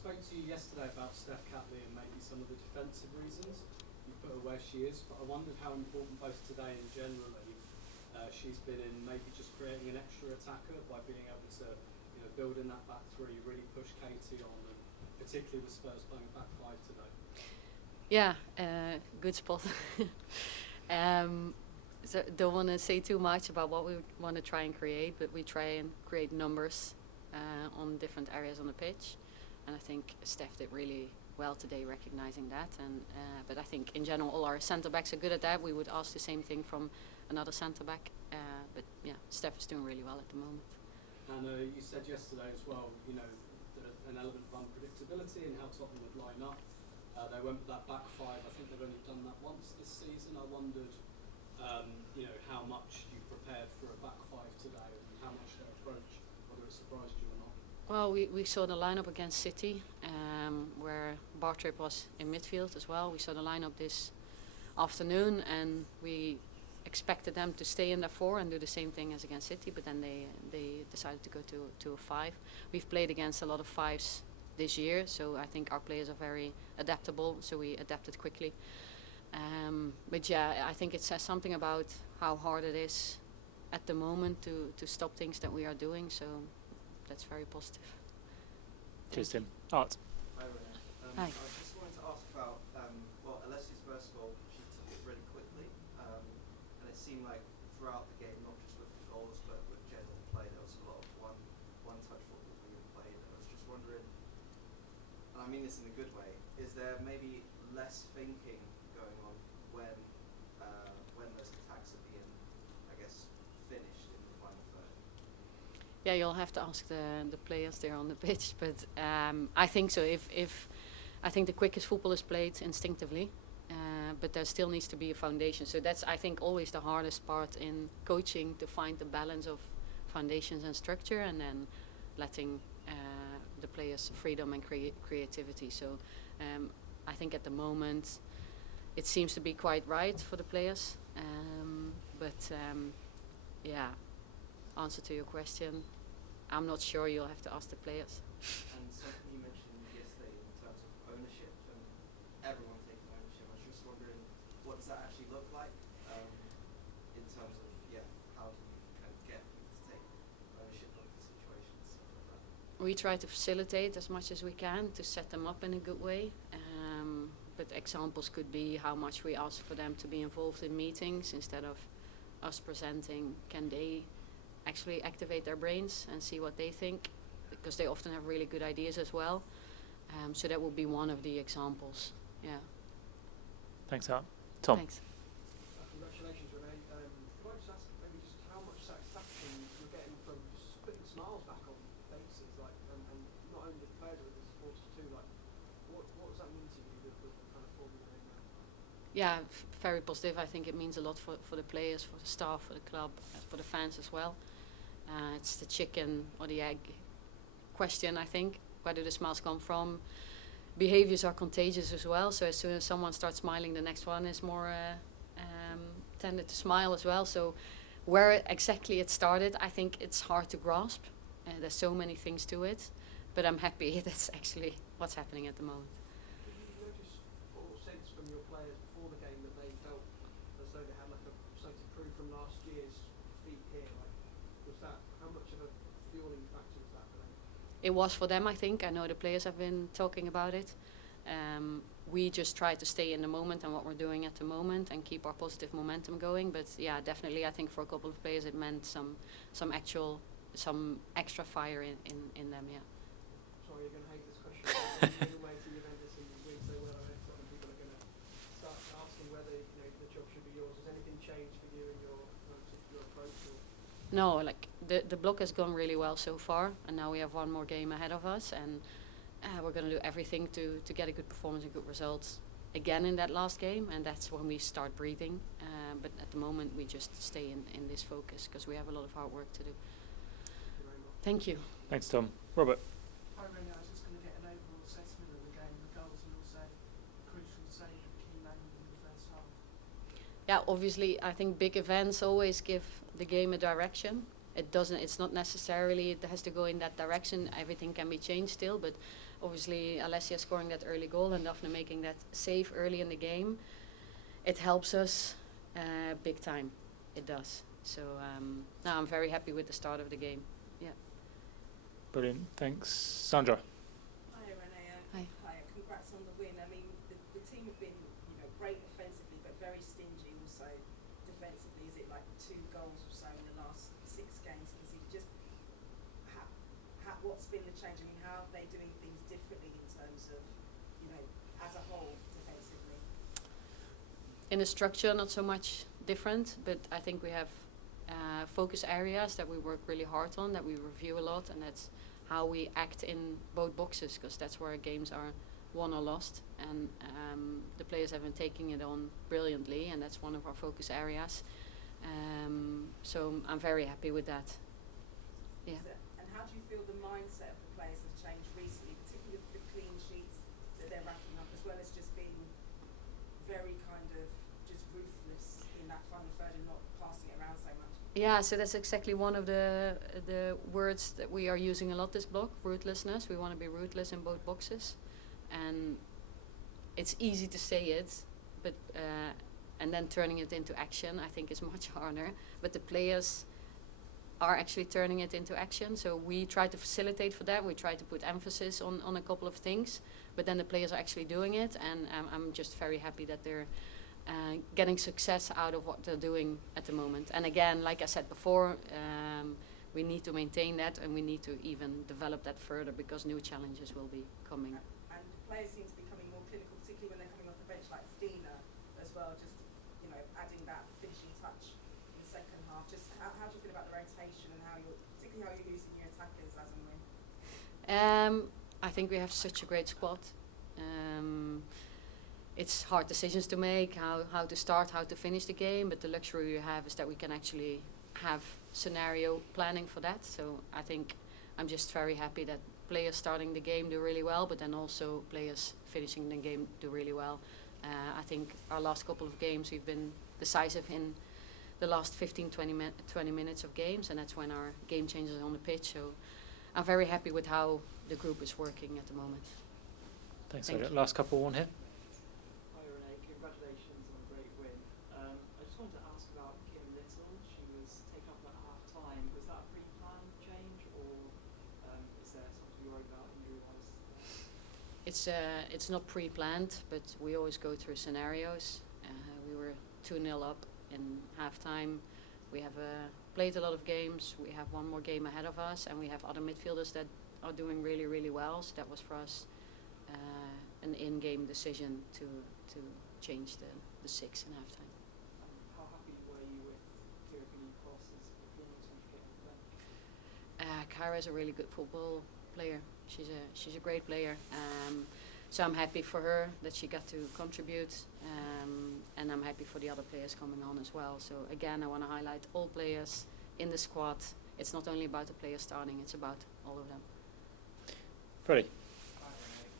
spoke to you yesterday about Steph Catley and maybe some of the defensive reasons you put her where she is, but I wondered how important both today and generally she's been in maybe just creating an extra attacker by being able to build in that back three, really push Katie on, and particularly with Spurs playing back five today. Yeah, good spot. So don't want to say too much about what we want to try and create, but we try and create numbers on different areas on the pitch, and I think Steph did really well today recognizing that. And but I think in general all our centre backs are good at that. We would ask the same thing from another centre back, but yeah, Steph is doing really well at the moment. And you said yesterday as well, an element of unpredictability in how Tottenham would line up. They went with that back five. I think they've only done that once this season. I wondered, how much you prepared for a back five today and how much their approach, whether it surprised you or not. Well, we saw the lineup against City, where Bartrip was in midfield as well. We saw the lineup this afternoon, and we expected them to stay in their four and do the same thing as against City, but then they decided to go to a five. We've played against a lot of fives this year, so I think our players are very adaptable, so we adapted quickly. But yeah, I think it says something about how hard it is at the moment to stop things that we are doing, so that's very positive. Cheers, Tim. Art. Hi, Renee. Hi. I just wanted to ask about, Alessia's first goal. She took it really quickly, and it seemed like throughout the game, not just with the goals, but with general play, there was a lot of one-touch football being played. And I was just wondering, and I mean this in a good way, is there maybe less thinking going on when those attacks are being, I guess, finished in the final third? Yeah, you'll have to ask the players there on the pitch, but I think so. If I think the quickest football is played instinctively, but there still needs to be a foundation. So that's, I think, always the hardest part in coaching, to find the balance of foundations and structure, and then letting the players freedom and creativity. So I think at the moment it seems to be quite right for the players, but yeah. Answer to your question, I'm not sure. You'll have to ask the players. And something you mentioned yesterday in terms of ownership and everyone taking ownership, I was just wondering, what does that actually look like in terms of, how do you kind of get people to take ownership of the situation and stuff like that? We try to facilitate as much as we can to set them up in a good way. But examples could be how much we ask for them to be involved in meetings instead of us presenting. Can they actually activate their brains and see what they think, because they often have really good ideas as well. So that will be one of the examples. Yeah. Thanks, Art. Tom. Thanks. Congratulations, Renee. Could I just ask maybe just how much satisfaction you're getting from just putting smiles back on faces, like, and not only the players but the supporters too. Like, what does that mean to you with the kind of form you're in now? Yeah, very positive. I think it means a lot for the players, for the staff, for the club, for the fans as well. It's the chicken or the egg question, I think. Where do the smiles come from? Behaviors are contagious as well, so as soon as someone starts smiling, the next one is more tended to smile as well. So where exactly it started, I think it's hard to grasp. There's so many things to it, but I'm happy that's actually what's happening at the moment. Did you notice or sense from your players before the game that they felt as though they had like something to prove from last year's feat here? Like, was that, how much of a fueling factor was that for them? It was for them, I think. I know the players have been talking about it. We just try to stay in the moment and what we're doing at the moment and keep our positive momentum going. But yeah, definitely, I think for a couple of players it meant some extra fire in them. Yeah. Sorry, you're going to hate this question. You're waiting Juventus and doing so well, I think people are going to start asking whether the job should be yours. Has anything changed for you in your approach? Or? No, like the block has gone really well so far, and now we have one more game ahead of us, and we're going to do everything to get a good performance and good results again in that last game, and that's when we start breathing. But at the moment, we just stay in this focus because we have a lot of hard work to do. Thank you. Thanks, Tom. Robert. Hi, Renee. I was just going to get an overall assessment of the game, the goals, and also the crucial save of key moment in the first half. Yeah, obviously, I think big events always give the game a direction. it doesn't. It's not necessarily it has to go in that direction. Everything can be changed still, but obviously Alessia scoring that early goal and Daphne making that save early in the game, it helps us big time. It does. So no, I'm very happy with the start of the game. Yeah. Brilliant. Thanks, Sandra. Hi, Renee. Hi. Hi. Congrats on the win. I mean, the team have been, great offensively, but very stingy also defensively. Is it like 2 goals or so in the last 6 games? Just what's been the change? I mean, how are they doing things differently in terms of, as a whole defensively? In the structure, not so much different, but I think we have focus areas that we work really hard on, that we review a lot, and that's how we act in both boxes, because that's where games are won or lost, and the players have been taking it on brilliantly, and that's one of our focus areas. So I'm very happy with that. Yeah. And how do you feel the mindset of the players has changed recently, particularly with the clean sheets that they're racking up, as well as just being very kind of just ruthless in that final third and not passing it around so much? Yeah, so that's exactly one of the words that we are using a lot this block, ruthlessness. We want to be ruthless in both boxes. And it's easy to say it, but and then turning it into action, I think is much harder. But the players are actually turning it into action. So we try to facilitate for that. We try to put emphasis on a couple of things, but then the players are actually doing it. And I'm just very happy that they're getting success out of what they're doing at the moment. And again, like I said before, we need to maintain that, and we need to even develop that further, because new challenges will be coming. And players seem to be becoming more clinical, particularly when they're coming off the bench, like Stina as well, just, adding that finishing touch in the second half. Just how do you feel about the rotation and particularly how you're using your attackers as and when? I think we have such a great squad. It's hard decisions to make, how to start, how to finish the game, but the luxury we have is that we can actually have scenario planning for that. So I think I'm just very happy that players starting the game do really well, but then also players finishing the game do really well. I think our last couple of games we've been decisive in the last 15-20 minutes of games, and that's when our game changes on the pitch. So I'm very happy with how the group is working at the moment. Thanks. Thank you. Last couple, one here. Hi Renee, congratulations on a great win. I just wanted to ask about Kim Little. She was taken up at half time. Was that a pre-planned change, or is there something to be worried about injury-wise? It's not pre-planned, but we always go through scenarios. We were 2-0 up in halftime. We have played a lot of games. We have one more game ahead of us, and we have other midfielders that are doing really, really well. So that was for us an in-game decision to change the 6 in halftime. How happy were you with Kyra Cross's performance when she came off the bench? Kyra is a really good football player. She's a great player. So I'm happy for her that she got to contribute, and I'm happy for the other players coming on as well. So again, I want to highlight all players in the squad. It's not only about the players starting; it's about all of them. Freddie. Hi, Renee.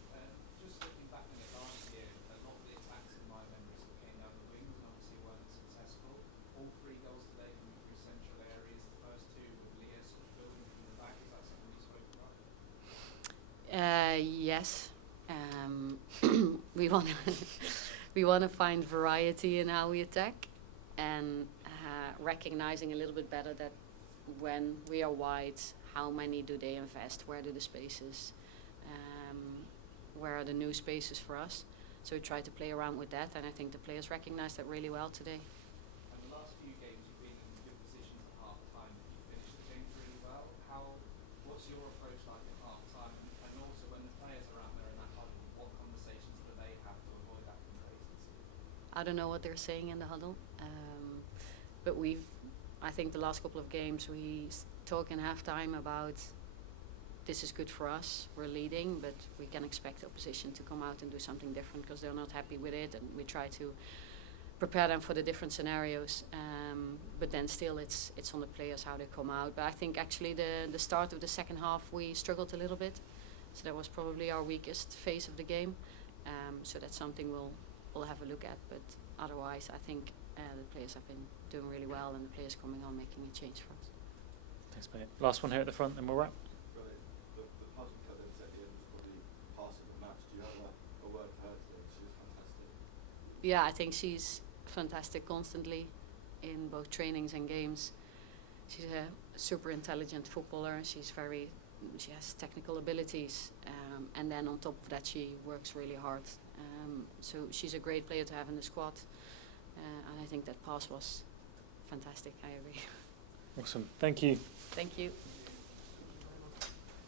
Just looking back on it last year, a lot of the attacks in my memory sort of came down the wings and obviously weren't successful. All 3 goals today coming through central areas. The first 2 with Leah sort of building from the back. Is that something you spoke about? Yes. We want to find variety in how we attack, and recognizing a little bit better that when we are wide, how many do they invest? Where do the spaces? Where are the new spaces for us? So we try to play around with that, and I think the players recognize that really well today. And the last few games you've been in good positions at half time. You finished the games really well. What's your approach like at half time? And also when the players are out there in that huddle, what conversations do they have to avoid that complacency? I don't know what they're saying in the huddle, but I think the last couple of games we talk in halftime about this is good for us, we're leading, but we can expect the opposition to come out and do something different because they're not happy with it, and we try to prepare them for the different scenarios. But then still it's on the players how they come out. But I think actually the start of the second half we struggled a little bit, so that was probably our weakest phase of the game. So that's something we'll have a look at, but otherwise I think the players have been doing really well, and the players coming on making a change for us. Thanks, mate. Last one here at the front, then we'll wrap. Right. The pass we cut into at the end was probably pass of the match. Do you have a word for her today? She was fantastic. Yeah, I think she's fantastic constantly in both trainings and games. She's a super intelligent footballer. She has technical abilities, and then on top of that, she works really hard. So she's a great player to have in the squad, and I think that pass was fantastic. I agree. Awesome. Thank you. Thank you.